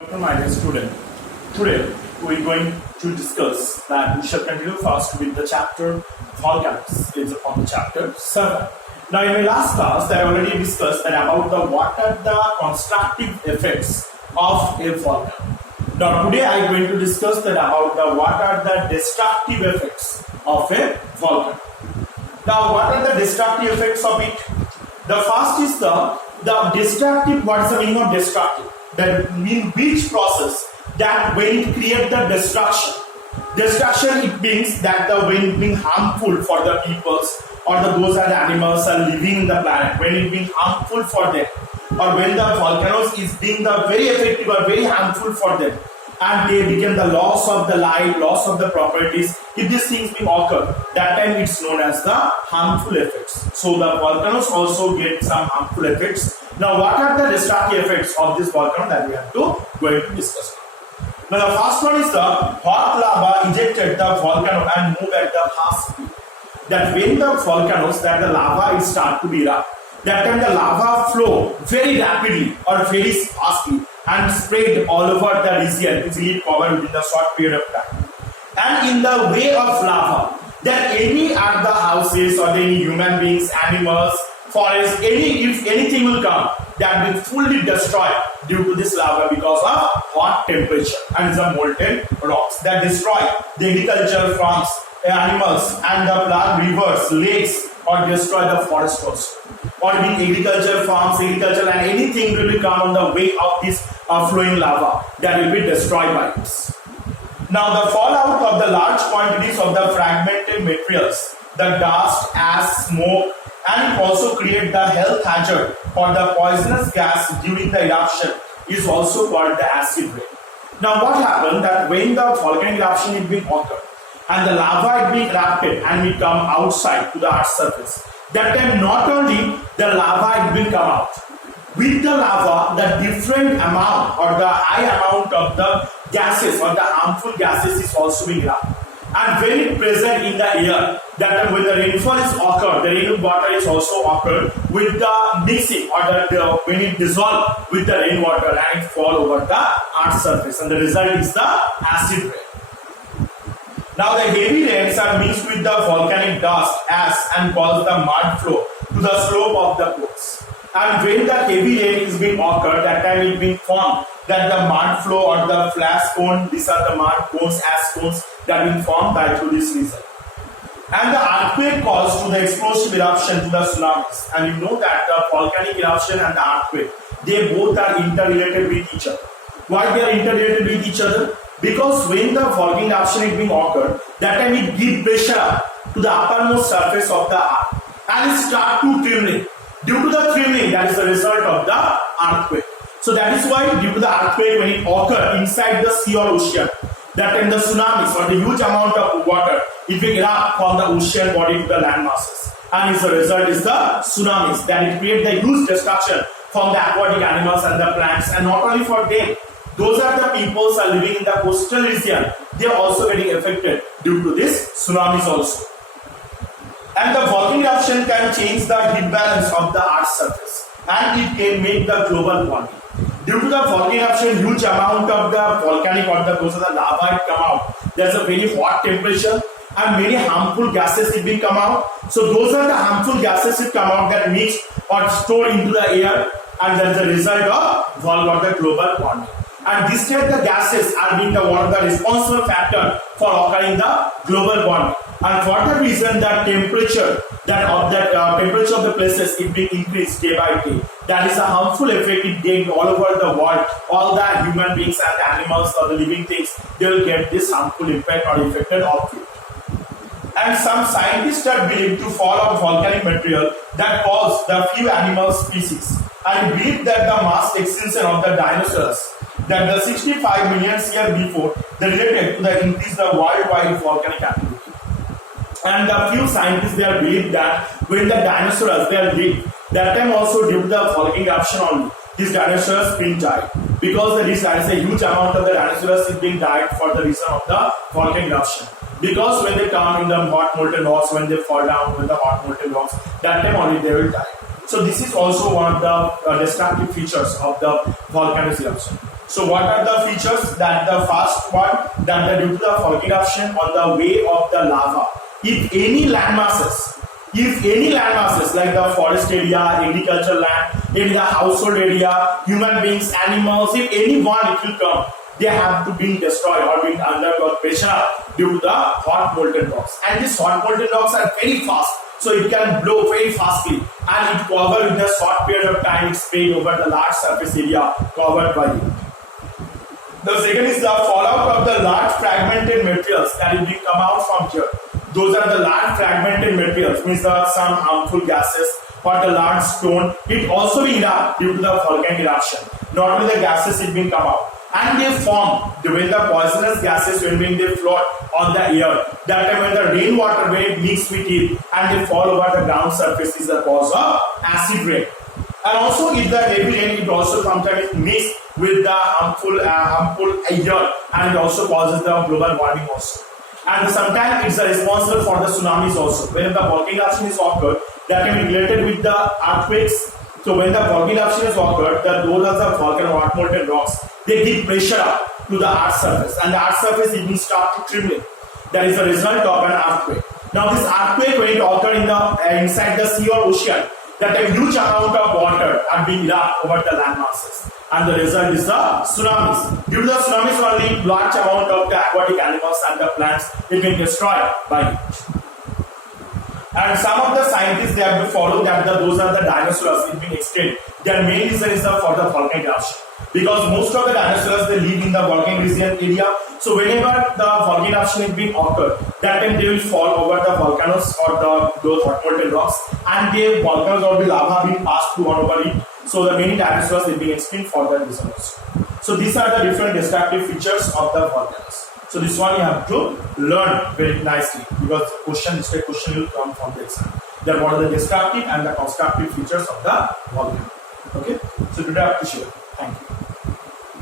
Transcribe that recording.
Welcome, my dear student. Today we're going to discuss that we shall continue first with the chapter volcanoes. It's on the chapter 7. Now in my last class I already discussed that about what are the constructive effects of a volcano. Now today I am going to discuss that about what are the destructive effects of a volcano. Now what are the destructive effects of it? The first is the destructive. What is the meaning of destructive? That mean which process that when it create the destruction. Destruction, it means that the when it being harmful for the peoples or those are the animals are living in the planet, when it being harmful for them, or when the volcanoes is being the very effective or very harmful for them, and they become the loss of the life, loss of the properties. If these things being occur, that time it's known as the harmful effects. So the volcanoes also get some harmful effects. Now what are the destructive effects of this volcano that we have to going to discuss? Now the first one is the hot lava ejected the volcano and move at the fast speed. That when the volcanoes, that the lava is start to be erupt, that time the lava flow very rapidly or very fastly and spread all over the region, easily covered within the short period of time. And in the way of lava, that any other houses or any human beings, animals, forests, if anything will come, that will fully destroyed due to this lava because of hot temperature and the molten rocks that destroy the agricultural farms, animals, and the blood rivers, lakes, or destroy the forest also. Or in agricultural farms, agriculture, and anything will come on the way of this flowing lava that will be destroyed by this. Now the fallout of the large quantities of the fragmented materials, the dust, ash, smoke, and it also create the health hazard for the poisonous gas during the eruption is also called the acid rain. Now what happened that when the volcanic eruption is being occurred and the lava is being erupted and it come outside to the earth's surface, that time not only the lava is being come out, with the lava the different amount or the high amount of the gases or the harmful gases is also being erupted. And when it present in the air, that when the rainfall is occurred, the rainwater is also occurred with the mixing or when it dissolve with the rainwater and it fall over the earth's surface, and the result is the acid rain. Now the heavy rains are mixed with the volcanic dust, ash, and cause the mud flow to the slope of the coast. And when the heavy rain is being occurred, that time it being formed that the mud flow or the flash cone, these are the mud cones, ash cones that being formed by through this reason. And the earthquake caused to the explosive eruption to the tsunamis. And you know that the volcanic eruption and the earthquake, they both are interrelated with each other. Why they are interrelated with each other? Because when the volcanic eruption is being occurred, that time it gives pressure to the uppermost surface of the earth and it start to trembling. Due to the trembling, that is the result of the earthquake. So that is why due to the earthquake, when it occurs inside the sea or ocean, that in the tsunamis or the huge amount of water, it will erupt from the ocean body to the land masses. And as a result is the tsunamis, that it creates the huge destruction from the aquatic animals and the plants, and not only for them. Those are the peoples are living in the coastal region. They are also getting affected due to this tsunamis also. And the volcanic eruption can change the heat balance of the earth's surface, and it can make the global warming. Due to the volcanic eruption, huge amount of the volcanic or those of the lava come out. There's a very hot temperature and many harmful gases it will come out. So those are the harmful gases that come out that mix or store into the air, and that's the result of the global warming. And these type of gases are being one of the responsible factor for occurring the global warming. And for that reason, the temperature temperature of the places it will increase day by day. That is a harmful effect it gets all over the world. All the human beings and the animals or the living things, they will get this harmful impact or affected of it. And some scientists are believed to fall of volcanic material that cause the few animal species, and believe that the mass extinction of the dinosaurs, that the 65 million years before, they related to the increase the worldwide volcanic activity. And a few scientists they are believe that when the dinosaurs they are lived, that time also due to the volcanic eruption only, these dinosaurs being died, because there is a huge amount of the dinosaurs is being died for the reason of the volcanic eruption. Because when they come in the hot molten rocks, when they fall down with the hot molten rocks, that time only they will die. So this is also one of the destructive features of the volcanic eruption. So what are the features? That the first one, that due to the volcanic eruption on the way of the lava, if any land masses like the forest area, agricultural land, in the household area, human beings, animals, if anyone it will come, they have to be destroyed or being undergo pressure due to the hot molten rocks. And these hot molten rocks are very fast, so it can blow very fastly, and it cover in a short period of time, it's spread over the large surface area covered by it. The second is the fallout of the large fragmented materials that will come out from here. Those are the large fragmented materials, means some harmful gases or the large stone. It also will erupt due to the volcanic eruption. Not only the gases it will come out, and they form when the poisonous gases when they float on the air. That time when the rainwater wave mix with it and they fall over the ground surface is the cause of acid rain. And also if the heavy rain, it also sometimes mix with the harmful air, and it also causes the global warming also. And sometimes it's responsible for the tsunamis also. When the volcanic eruption is occurred, that can be related with the earthquakes. So when the volcanic eruption is occurred, those are the volcanic hot molten rocks, they give pressure up to the earth surface, and the earth surface it will start to trembling. That is the result of an earthquake. Now this earthquake, when it occurs in the inside the sea or ocean, that a huge amount of water are being erupt over the land masses, and the result is the tsunamis. Due to the tsunamis, only large amount of the aquatic animals and the plants will be destroyed by it. And some of the scientists, they have to follow that those are the dinosaurs in being extinct. Their main reason is for the volcanic eruption, because most of the dinosaurs they live in the volcanic region area. So whenever the volcanic eruption is being occurred, that time they will fall over the volcanoes or those hot molten rocks, and the volcanoes or the lava being passed through on over it. So the many dinosaurs will be extinct for that reason also. So these are the different destructive features of the volcanoes. So this one you have to learn very nicely, because question will come from the exam. Then what are the destructive and the constructive features of the volcano? Okay. So today I have to share. Thank you.